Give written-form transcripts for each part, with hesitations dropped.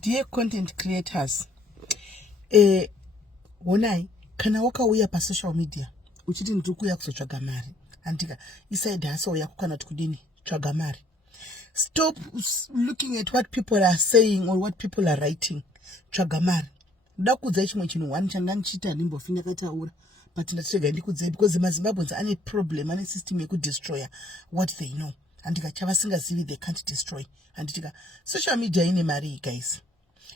Dear content creators, honai kana wakauya pasocial media uchiti ndiri kuuya kuzotsvaga mari andika iside hustle yako kana kuti kudini tsvaga mari. Stop looking at what people are saying or what people are writing. Tsvaga mari. Ndoda kukuudzai chimwe chinhu one changa ndichiita handimbofi ndakataura but ndatirega ndikuudzai because maZimbabweans ane problem, ane system yekudestroya what they know. Andika chavasingazivi they can't destroy. Anditika social media ine mari guys.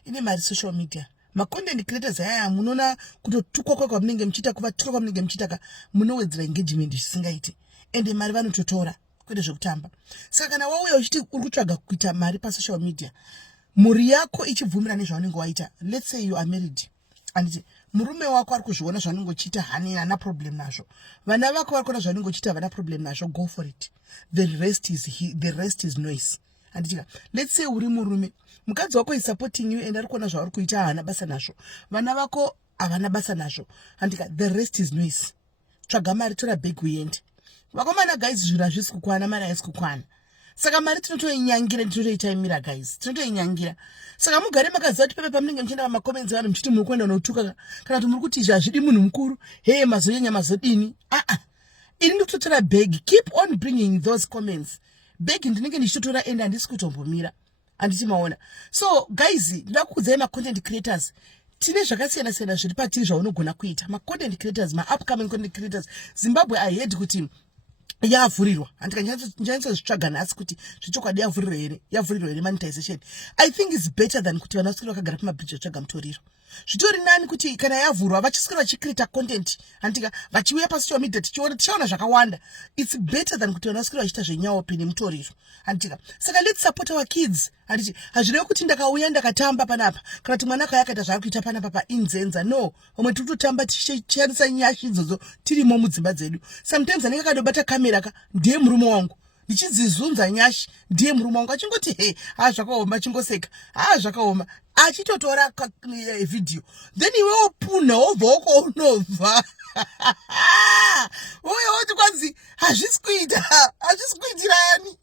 Ine mari social media. Content creators aya munona kutotukwa kwa mnenge mchita kuvatukwa kwa mnenge mchita munowedzera engagement zvisingaiti ende mari vanototora kwete zvekutamba. Saka kana wauya uchiti uri kutsvaga kuita mari pa social media, muri yako ichibvumira nezvaunenge waita, let's say you are married and murume wako ari kuzviona zvaunenge uchiita hana problem nazvo, vana vako vari kuona zvaunenge uchiita havana problem nazvo, go for it. The rest is noise. Anditika let's say uri murume, mukadzi wako is supporting you and ari kuona zvauri kuita hana basa nazvo, vana vako havana basa nazvo, andika the rest is noise. Tsvaga mari, tora bag uende. Vakomana guys, zvinhu hazvisi kukwana, mari haisi kukwana. Saka mari tinotoinyangira, tinotoitaimira guys, tinotoinyangira. Saka mugare makaziva kuti pepe pamunenge muchienda pamacomments vanhu muchiti muri kuenda unotuka kana kuti muri kuti izvi hazvidi munhu mukuru, he mazonyanya mazodini. Ini ndikutotora bag, keep on bringing those comments. Bag ndinenge ndichitotora ende handisi kutombomira, handiti maona. So guys, ndoda kukuudzai macontent creators, tine zvakasiyana-siyana zviri patiri zvaunogona kuita. Macontent creators, upcoming content creators, Zimbabwe I heard kuti yavhurirwa. Andika ndichatsvaga nhasi kuti zvechokwadi yavhurirwa here monetization. I think it's better than kuti vanhu vaswere vakagara pamabridge vatsvaga mutoriro. Zvitori nani kuti kana yavhurwa vachiswera vachicreata content andika vachiuya pasocial media tichaona zvakawanda. It's better than kuti vanhu vaswere vachiita zvenyaope nemutoriro andika. Saka let's support our kids. Handiti hazvirevi kuti ndakauya ndakatamba panapa kana kuti mwana akaya akaita zvaari kuita panapa painzenza. No, vamwe tiri kutotamba tichishandisa nyashi idzodzo tirimo mudzimba dzedu. Sometimes anenge akadobata kamera ka ndiye murume wangu, ndichidzizunza nyashi ndiye murume wangu, achingoti he zvakaoma, achingoseka zvakaoma, achitotora video, then iwe upuna wobva uko unobva uye woti kwanzi hazvisi kuitirani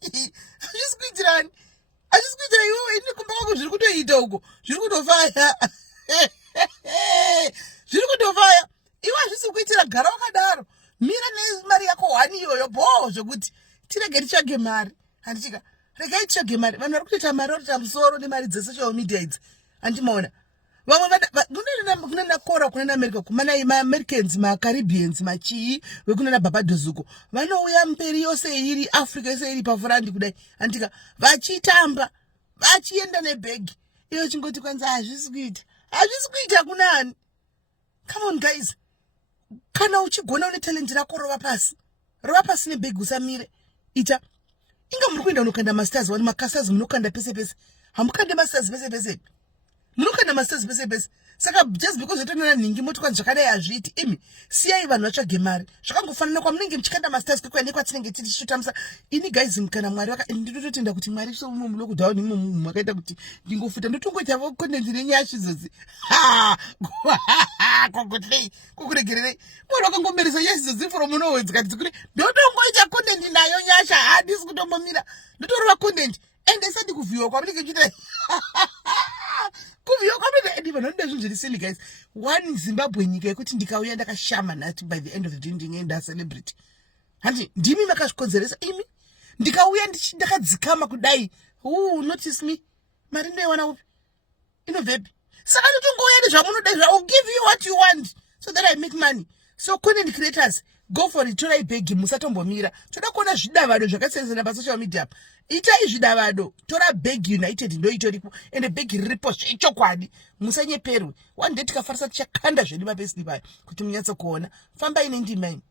iwewe, ini kumba kwako zviri kutoita uko, zviri kutofaya zviri kutofaya. Iwe hazvisi kuitira, gara wakadaro, mira nemari yako wani iyoyo bo, zvokuti tirege titsvage mari. Handitika regai titsvage mari, vanhu vari kutoita mari varikuita musoro nemari dzesocial media idzi. Handimaona vamwe kunana Kora, kunana America, kumana maAmericans, maCaribbeans, machii vekunana Barbados uko vanouya mberi yose iri Africa yose iri pafurandi kudai andika vachitamba vachienda nebhegi iyo chingoti kwanza hazvisi kuita kunani. Come on guys, kana uchigona une talent rako rova pasi nebhegi usamire ita. Inga muri kuenda unokanda masters, wani makasters munokanda pese pese, hamukande masters pese pese, munokanda masters pese pese. Saka just because yotonana ningi moti kwanzi zvakadai hazviiti, imi siyai vanhu vatsvage mari. Zvakangofanana kwamunenge muchikanda masters kwekwane kwatinenge tichitamisa. Ini guys, kana Mwari ndinototenda kuti Mwari so muno mulokudown imo makaita kuti ndingofuta ndotongoita content nenyasha idzodzi. Kukuregererei Mwari wakangomeresa nyasha idzodzi from nowhere kati kuri ndotongoita content nayo nyasha, handisi kutombomira ndotorova content ende isati kuvhiwa kwamunenge muchiita kuvhiwa kwamene ende vanhu vanoda zvinhu zviri silly guys. One Zimbabwe nyika yekuti ndikauya ndakashama nhati by the end of the day ndingeenda celebrity. Handi ndimi makazvikonzeresa imi, ndikauya ndakadzikama kudai, notice me, mari ndoiwana upi, inobvepi? Saka ndotongouya nezvamunoda, I'll give you what you want so that I make money. So content creators, go for it. Torai bhegi, musatombomira. Toda kuona zvidavado zvakasiyana pasocial media. Itai zvidavado, tora bhegi United ndoitoripo ende bhegi riripo zvechokwadi, musanyeperwe. One day tikafarisa tichakanda zvedu mapesi paya kuti munyatso kuona. Fambai nendima imi.